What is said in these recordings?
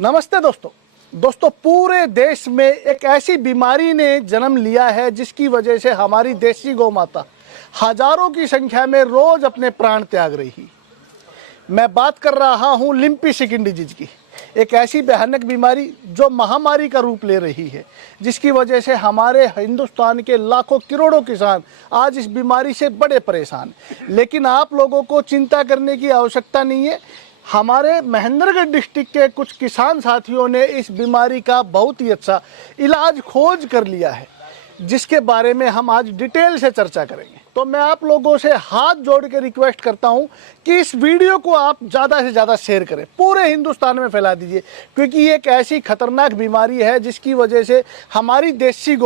नमस्ते दोस्तों पूरे देश में एक ऐसी बीमारी ने जन्म लिया है जिसकी वजह से हमारी देसी गौ माता हजारों की संख्या में रोज अपने प्राण त्याग रही। मैं बात कर रहा हूं लिम्पी स्किन डिजीज की, एक ऐसी भयानक बीमारी जो महामारी का रूप ले रही है, जिसकी वजह से हमारे हिंदुस्तान के लाखों करोड़ों किसान आज इस बीमारी से बड़े परेशान। लेकिन आप लोगों को चिंता करने की आवश्यकता नहीं है। हमारे महेंद्रगढ़ डिस्ट्रिक्ट के कुछ किसान साथियों ने इस बीमारी का बहुत ही अच्छा इलाज खोज कर लिया है, जिसके बारे में हम आज डिटेल से चर्चा करेंगे। तो मैं आप लोगों से हाथ जोड़ के रिक्वेस्ट करता हूं कि इस वीडियो को आप ज़्यादा से ज़्यादा शेयर करें, पूरे हिंदुस्तान में फैला दीजिए, क्योंकि ये एक ऐसी खतरनाक बीमारी है जिसकी वजह से हमारी देसी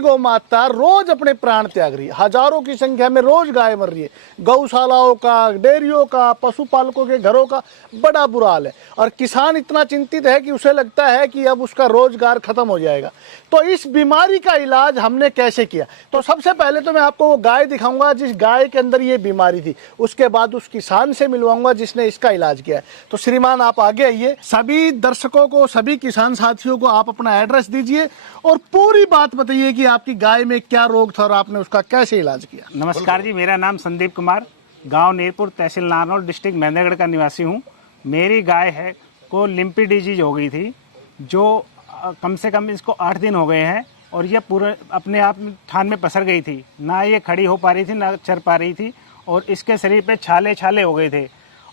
गौ माता रोज अपने प्राण त्याग रही है। हजारों की संख्या में रोज गाय मर रही है। गौशालाओं का, डेयरियों का, पशुपालकों के घरों का बड़ा बुरा हाल है और किसान इतना चिंतित है कि उसे लगता है कि अब उसका रोजगार खत्म हो जाएगा। तो इस बीमारी का इलाज हमने कैसे किया, तो सबसे पहले तो मैं आपको वो गाय दिखाऊंगा जिस गाय के अंदर ये बीमारी थी, उसके बाद उस किसान से मिलवाऊंगा जिसने इसका इलाज किया है। तो श्रीमान आप आगे आइए। सभी दर्शकों को, सभी किसान साथियों को आप अपना एड्रेस दीजिए और पूरी बात बताइए कि आपकी गाय में क्या रोग था और आपने उसका कैसे इलाज किया। नमस्कार जी, मेरा नाम संदीप कुमार, गांव नीरपुर, तहसील नारनौल, डिस्ट्रिक्ट महेंद्रगढ़ का निवासी हूं। मेरी गाय है को लिम्पी डिजीज हो गई थी, जो कम से कम इसको 8 दिन हो गए हैं और ये पूरे अपने आप थान में पसर गई थी। ना ये खड़ी हो पा रही थी, ना चर पा रही थी और इसके शरीर पे छाले हो गए थे।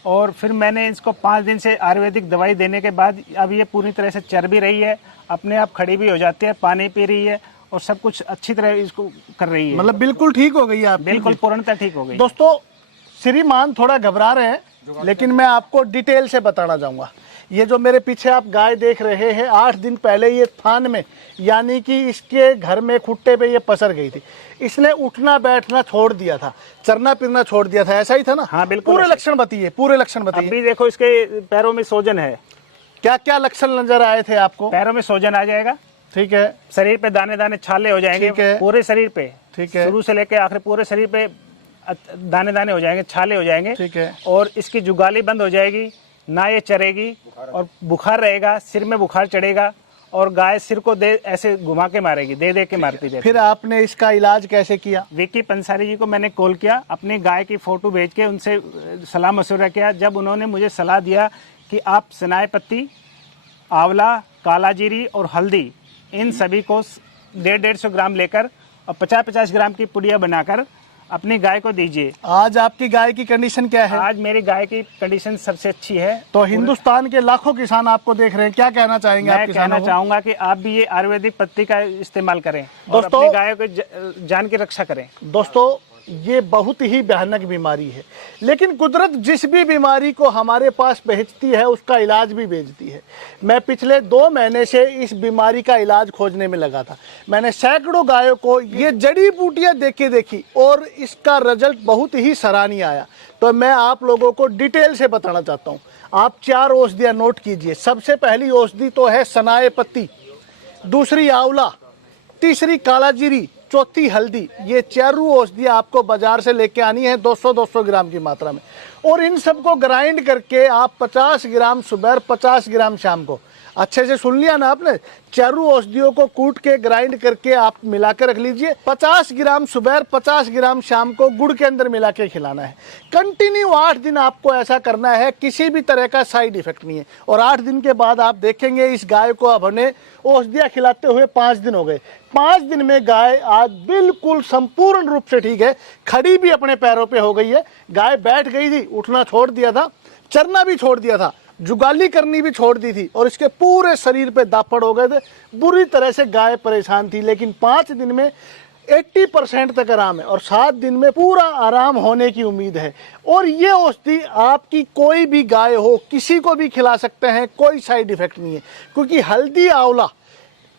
और फिर मैंने इसको 5 दिन से आयुर्वेदिक दवाई देने के बाद अब ये पूरी तरह से चर भी रही है, अपने आप खड़ी भी हो जाती है, पानी पी रही है और सब कुछ अच्छी तरह इसको कर रही है। मतलब बिल्कुल ठीक हो गई है आप? बिल्कुल पूर्णतः ठीक हो गई। दोस्तों श्रीमान थोड़ा घबरा रहे हैं, लेकिन मैं आपको डिटेल से बताना चाहूंगा। ये जो मेरे पीछे आप गाय देख रहे हैं, 8 दिन पहले ये थान में, यानी कि इसके घर में खुट्टे पे ये पसर गई थी। इसने उठना बैठना छोड़ दिया था, चरना फिरना छोड़ दिया था, ऐसा ही था ना? हाँ बिल्कुल। पूरे लक्षण बताइए, पूरे लक्षण बताइए। अभी देखो इसके पैरों में सोजन है। क्या क्या लक्षण नजर आए थे आपको? पैरों में सोजन आ जाएगा, ठीक है। शरीर पे दाने दाने छाले हो जाएंगे, ठीक है। पूरे शरीर पे, ठीक है। शुरू से लेके आखिर पूरे शरीर पे दाने दाने हो जाएंगे, छाले हो जाएंगे, ठीक है। और इसकी जुगाली बंद हो जाएगी, ना ये चरेगी और बुखार रहेगा, सिर में बुखार चढ़ेगा और गाय सिर को दे ऐसे घुमा के मारेगी, दे के मारती रहती। फिर आपने इसका इलाज कैसे किया? विक्की पंसारी जी को मैंने कॉल किया, अपनी गाय की फोटो भेज के उनसे सलाह मशवरा किया। जब उन्होंने मुझे सलाह दिया कि आप सनाए पत्ती, आंवला, काला जीरी और हल्दी, इन सभी को 150-150 ग्राम लेकर और 50-50 ग्राम की पुड़िया बनाकर अपनी गाय को दीजिए। आज आपकी गाय की कंडीशन क्या है? आज मेरी गाय की कंडीशन सबसे अच्छी है। तो हिंदुस्तान के लाखों किसान आपको देख रहे हैं, क्या कहना चाहेंगे? मैं कहना चाहूंगा कि आप भी ये आयुर्वेदिक पत्ती का इस्तेमाल करें और दोस्तों, अपनी गाय को जान की रक्षा करें। दोस्तों ये बहुत ही भयानक बीमारी है, लेकिन कुदरत जिस भी बीमारी को हमारे पास भेजती है उसका इलाज भी भेजती है। मैं पिछले 2 महीने से इस बीमारी का इलाज खोजने में लगा था। मैंने सैकड़ों गायों को ये जड़ी बूटियां देखी और इसका रिजल्ट बहुत ही सराहनीय आया। तो मैं आप लोगों को डिटेल से बताना चाहता हूँ। आप 4 औषधियाँ नोट कीजिए। सबसे पहली औषधि तो है सनाए पत्ती, दूसरी आंवला, तीसरी काला जीरी, चौथी हल्दी। ये 4 औषधियाँ आपको बाजार से लेके आनी है 200-200 ग्राम की मात्रा में, और इन सबको ग्राइंड करके आप 50 ग्राम सुबह, 50 ग्राम शाम को, अच्छे से सुन लिया ना आपने? 4 औषधियों को कूट के ग्राइंड करके आप मिला के रख लीजिए। 50 ग्राम सुबह, 50 ग्राम शाम को गुड़ के अंदर मिला के खिलाना है। कंटिन्यू 8 दिन आपको ऐसा करना है, किसी भी तरह का साइड इफेक्ट नहीं है। और 8 दिन के बाद आप देखेंगे इस गाय को अब हमने औषधियाँ खिलाते हुए 5 दिन हो गए। 5 दिन में गाय आज बिल्कुल संपूर्ण रूप से ठीक है, खड़ी भी अपने पैरों पे हो गई है। गाय बैठ गई थी, उठना छोड़ दिया था, चरना भी छोड़ दिया था, जुगाली करनी भी छोड़ दी थी और इसके पूरे शरीर पे दापड़ हो गए थे। बुरी तरह से गाय परेशान थी, लेकिन 5 दिन में 80% तक आराम है और 7 दिन में पूरा आराम होने की उम्मीद है। और ये औषधि आपकी कोई भी गाय हो, किसी को भी खिला सकते हैं, कोई साइड इफेक्ट नहीं है, क्योंकि हल्दी, आंवला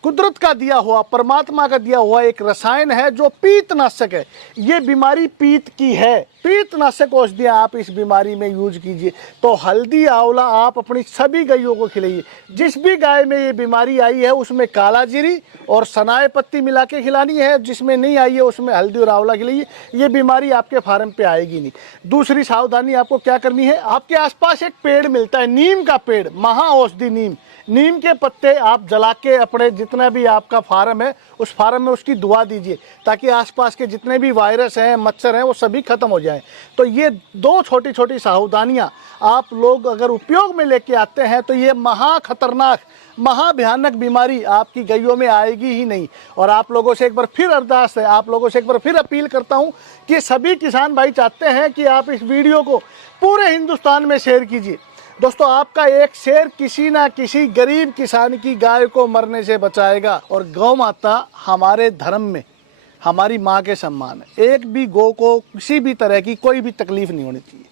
कुदरत का दिया हुआ, परमात्मा का दिया हुआ एक रसायन है जो पीतनाशक है। ये बीमारी पीत की है। पीतनाशक औषधियाँ आप इस बीमारी में यूज कीजिए। तो हल्दी आंवला आप अपनी सभी गायों को खिलाइए। जिस भी गाय में ये बीमारी आई है उसमें काला जीरी और सनाए पत्ती मिला के खिलानी है, जिसमें नहीं आई है उसमें हल्दी और आंवला खिलाइए। ये बीमारी आपके फार्म पे आएगी नहीं। दूसरी सावधानी आपको क्या करनी है, आपके आसपास एक पेड़ मिलता है, नीम का पेड़, महा औषधि नीम। नीम के पत्ते आप जला के अपने जितना भी आपका फार्म है उस फार्म में उसकी दुआ दीजिए, ताकि आसपास के जितने भी वायरस हैं, मच्छर हैं, वो सभी खत्म हो जाएं। तो ये दो छोटी छोटी सावधानियां आप लोग अगर उपयोग में लेके आते हैं तो ये महा खतरनाक, महा भयानक बीमारी आपकी गायों में आएगी ही नहीं। और आप लोगों से एक बार फिर अरदास है, आप लोगों से एक बार फिर अपील करता हूं कि सभी किसान भाई चाहते हैं कि आप इस वीडियो को पूरे हिंदुस्तान में शेयर कीजिए। दोस्तों, आपका एक शेयर किसी ना किसी गरीब किसान की गाय को मरने से बचाएगा। और गौ माता हमारे धर्म में हमारी माँ के सम्मान है। एक भी गौ को किसी भी तरह की कोई भी तकलीफ नहीं होनी चाहिए।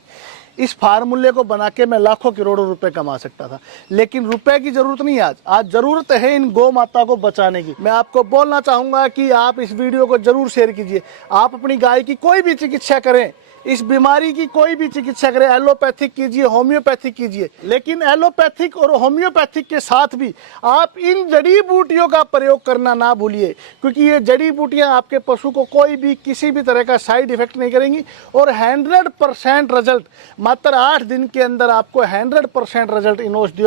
इस फार्मूले को बना के मैं लाखों करोड़ों रुपए कमा सकता था, लेकिन रुपए की जरूरत नहीं है। आज जरूरत है इन गौ माता को बचाने की। मैं आपको बोलना चाहूँगा कि आप इस वीडियो को जरूर शेयर कीजिए। आप अपनी गाय की कोई भी चिकित्सा करें, इस बीमारी की कोई भी चिकित्सा करें, एलोपैथिक कीजिए, होम्योपैथिक कीजिए, लेकिन एलोपैथिक और होम्योपैथिक के साथ भी आप इन जड़ी बूटियों का प्रयोग करना ना भूलिए, क्योंकि ये जड़ी बूटियां आपके पशु को कोई भी किसी भी तरह का साइड इफेक्ट नहीं करेंगी। और 100% रिजल्ट, मात्र 8 दिन के अंदर आपको 100% रिजल्ट इन औषधियों